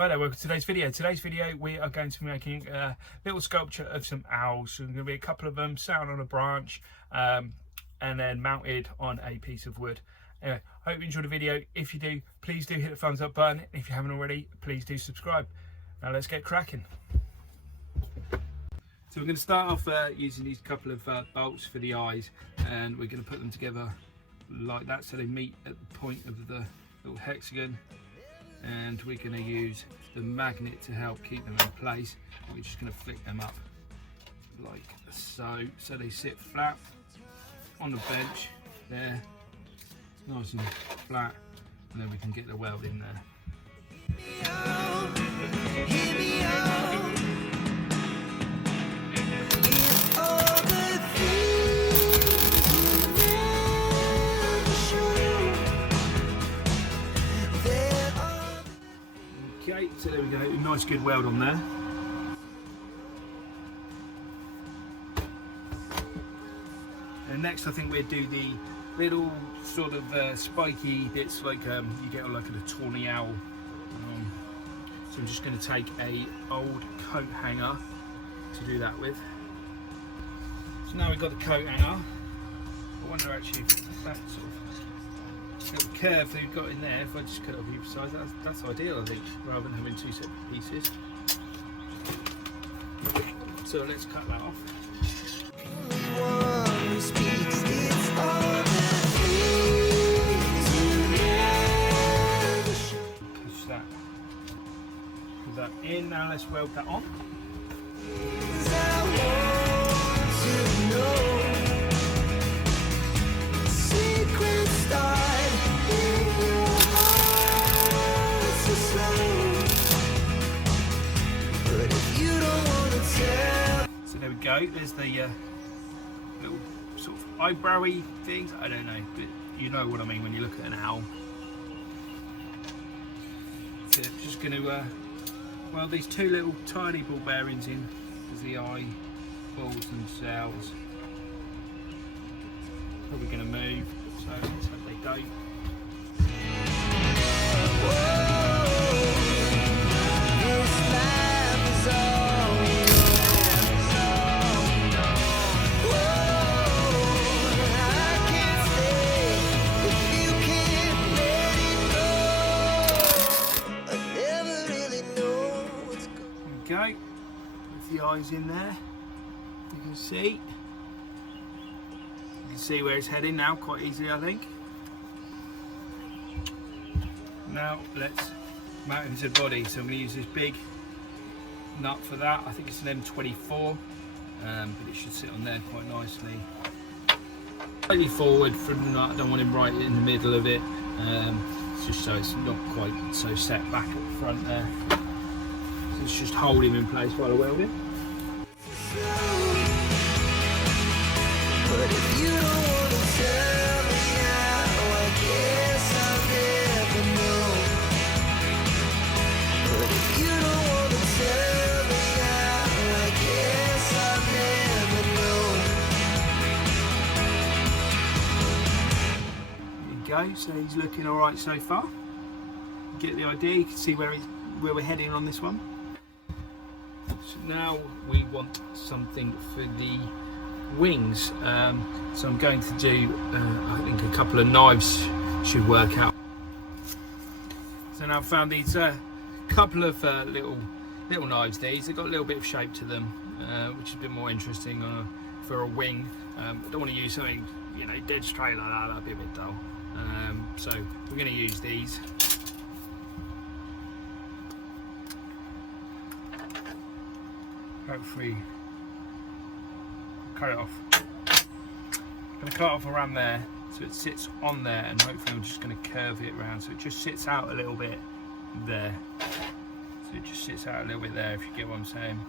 Hi there, welcome to today's video. Today's video we are going to be making a little sculpture of some owls. So there's going to be a couple of them sat on a branch and then mounted on a piece of wood. Anyway, I hope you enjoyed the video. If you do, please do hit the thumbs up button. If you haven't already, please do subscribe. Now let's get cracking. So we're going to start off using these couple of bolts for the eyes, and we're going to put them together like that so they meet at the point of the little hexagon. And we're going to use the magnet to help keep them in place. We're just going to flick them up like so, so they sit flat on the bench there, nice and flat, and then we can get the weld in there. Okay, so there we go, nice good weld on there. And next I think we'll do the little sort of spiky bits like you get like a tawny owl. So I'm just going to take a old coat hanger to do that with. So now we've got the coat hanger. I wonder actually if that sort of little curve that we've got in there, if I just cut it off either side, that's ideal I think, rather than having two separate pieces. So let's cut that off. Push that. Put that in, now let's weld that on. So there we go, there's the little sort of eyebrowy things, I don't know, but you know what I mean when you look at an owl. So I'm just going to weld these two little tiny ball bearings in as the eye balls themselves. Probably going to move, so let's hope they don't. Go with the eyes in there. You can see where it's heading now quite easily, I think. Now let's mount him to the body. So I'm going to use this big nut for that. I think it's an M24, but it should sit on there quite nicely. Slightly forward from the nut. I don't want him right in the middle of it, just so it's not quite so set back at the front there. Let's just hold him in place while I weld him. But if you don't want to tell me now, I guess I'll never know. But if you don't want to tell me now, I guess I'll never know. There you go, so he's looking alright so far. Get the idea, you can see where we're heading on this one. So now we want something for the wings, so I'm going to do I think a couple of knives should work out. So now I've found these couple of little knives. They've got a little bit of shape to them, which is a bit more interesting for a wing. I don't want to use something dead straight like that, that'd be a bit dull. So we're going to use these. Hopefully cut it off. I'm going to cut it off around there so it sits on there, and hopefully I'm just going to curve it around so it just sits out a little bit there. So it just sits out a little bit there, if you get what I'm saying.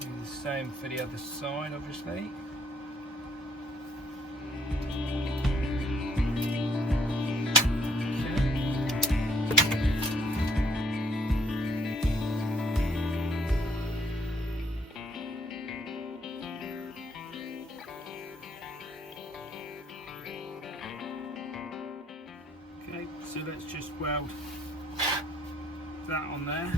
Do the same for the other side, obviously. So let's just weld that on there.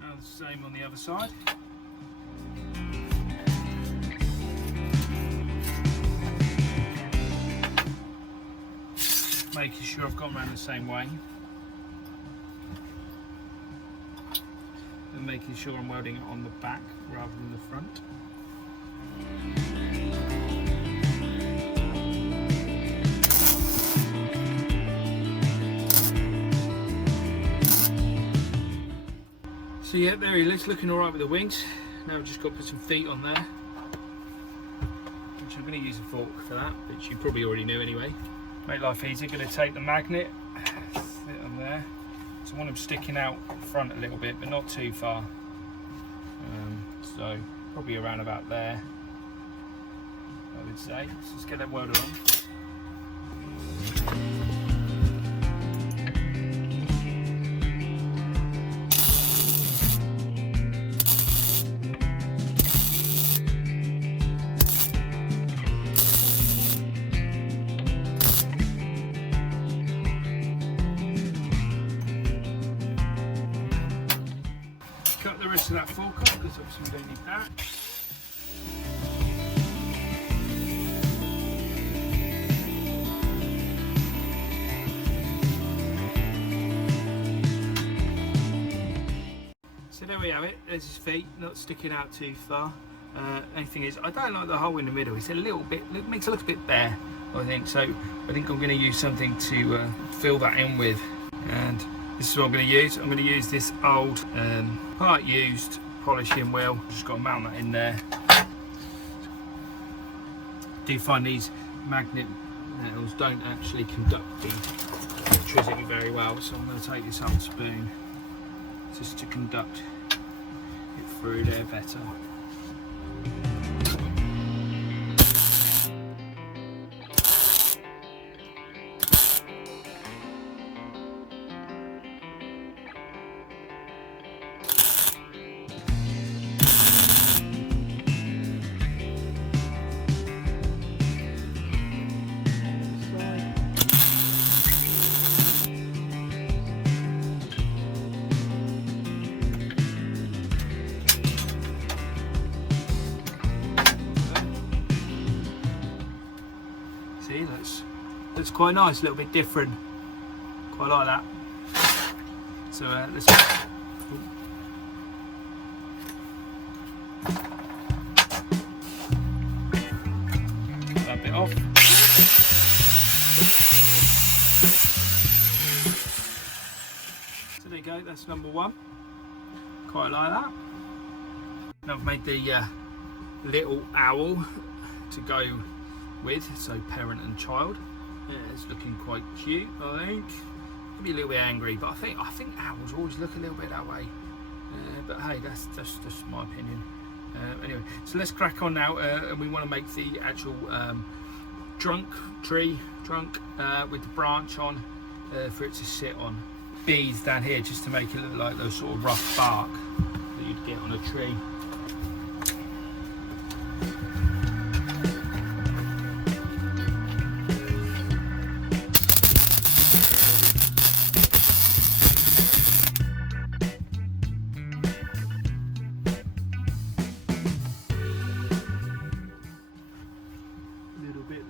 Now the same on the other side. Making sure I've gone around the same way. And making sure I'm welding it on the back rather than the front. So yeah, there he looks, looking alright with the wings. Now I've just got to put some feet on there. Which I'm going to use a fork for that, which you probably already knew anyway. Make life easy, going to take the magnet, sit on there. So I want them sticking out front a little bit, but not too far. So probably around about there, I would say. So let's get that welder on. Cut the rest of that fork off because obviously we don't need that. So there we have it, there's his feet, not sticking out too far. Only thing is, I don't like the hole in the middle, it's a little bit, it makes it look a bit bare, I think. So I think I'm going to use something to fill that in with. And this is what I'm going to use. I'm going to use this old part used polishing wheel. Just got to mount that in there. Do find these magnet nails don't actually conduct the electricity very well, so I'm going to take this old spoon just to conduct it through there better. See, that's quite nice, a little bit different. Quite like that. So let's that bit off. So there you go, that's number one. Quite like that. Now I've made the little owl to go with, so parent and child. Yeah, it's looking quite cute, I think. Could be a little bit angry, but I think owls always look a little bit that way. But hey, that's just my opinion. Anyway, so let's crack on now, and we want to make the actual tree trunk with the branch on for it to sit on. Bees down here just to make it look like those sort of rough bark that you'd get on a tree.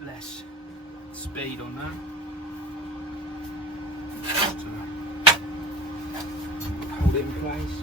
Less speed on that. Just hold it in place.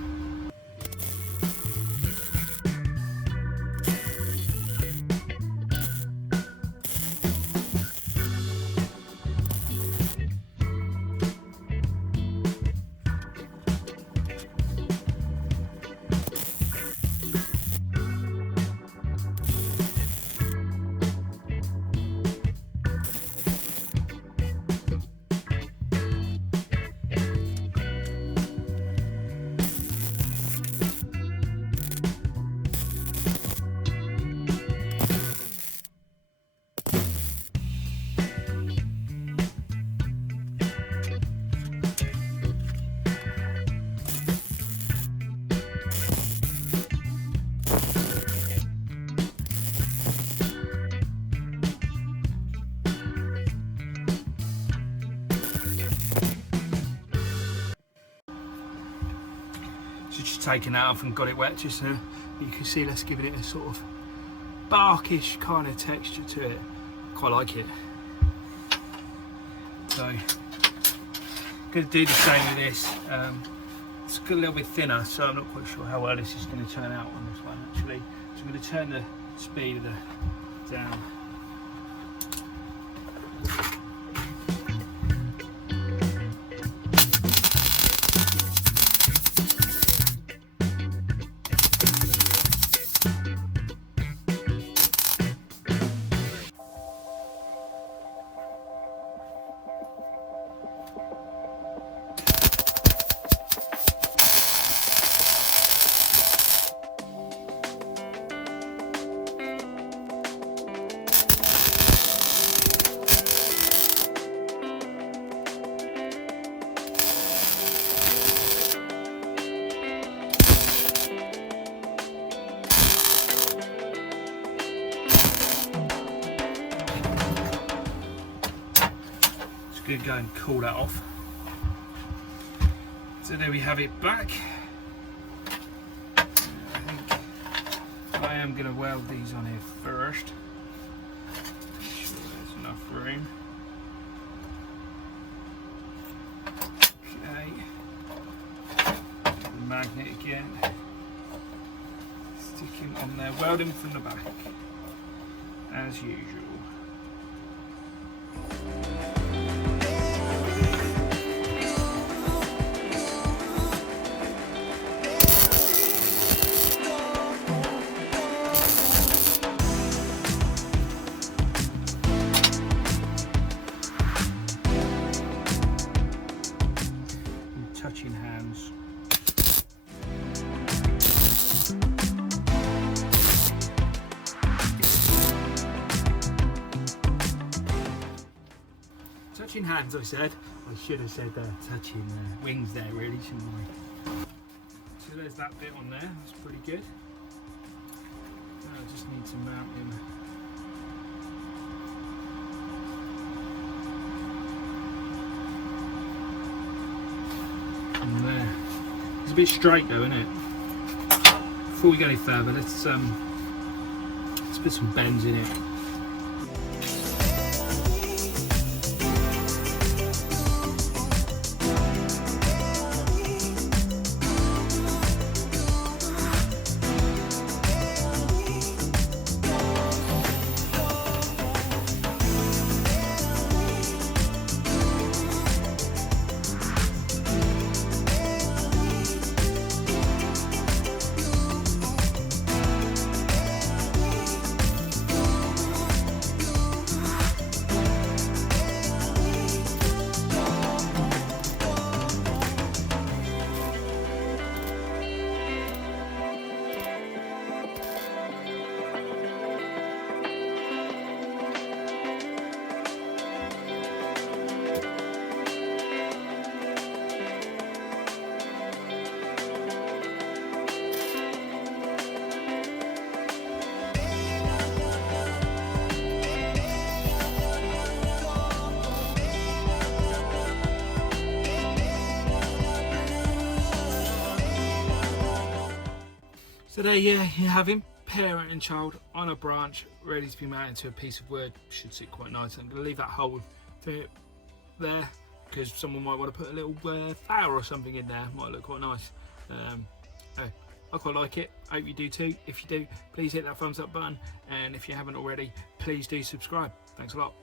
taken that off and got it wet just so you can see. Let's give it a sort of barkish kind of texture to it. Quite like it. So I'm going to do the same with this. It's a little bit thinner, so I'm not quite sure how well this is going to turn out on this one actually. So I'm going to turn the speed of the down. Going to go and cool that off. So there we have it back. I think I am going to weld these on here first. Make sure there's enough room. Okay. The magnet again. Stick him on there. Weld him from the back, as usual. Touching hands. Touching hands, I said. I should have said touching wings there, really, shouldn't I? So there's that bit on there. That's pretty good. I just need to mount him. There. It's a bit straight though, isn't it? Before we go any further, let's put some bends in it. So there you have him, parent and child on a branch, ready to be mounted to a piece of wood. Should sit quite nice. I'm going to leave that hole there because someone might want to put a little flower or something in there. Might look quite nice. I quite like it. Hope you do too. If you do, please hit that thumbs up button, and if you haven't already, please do subscribe. Thanks a lot.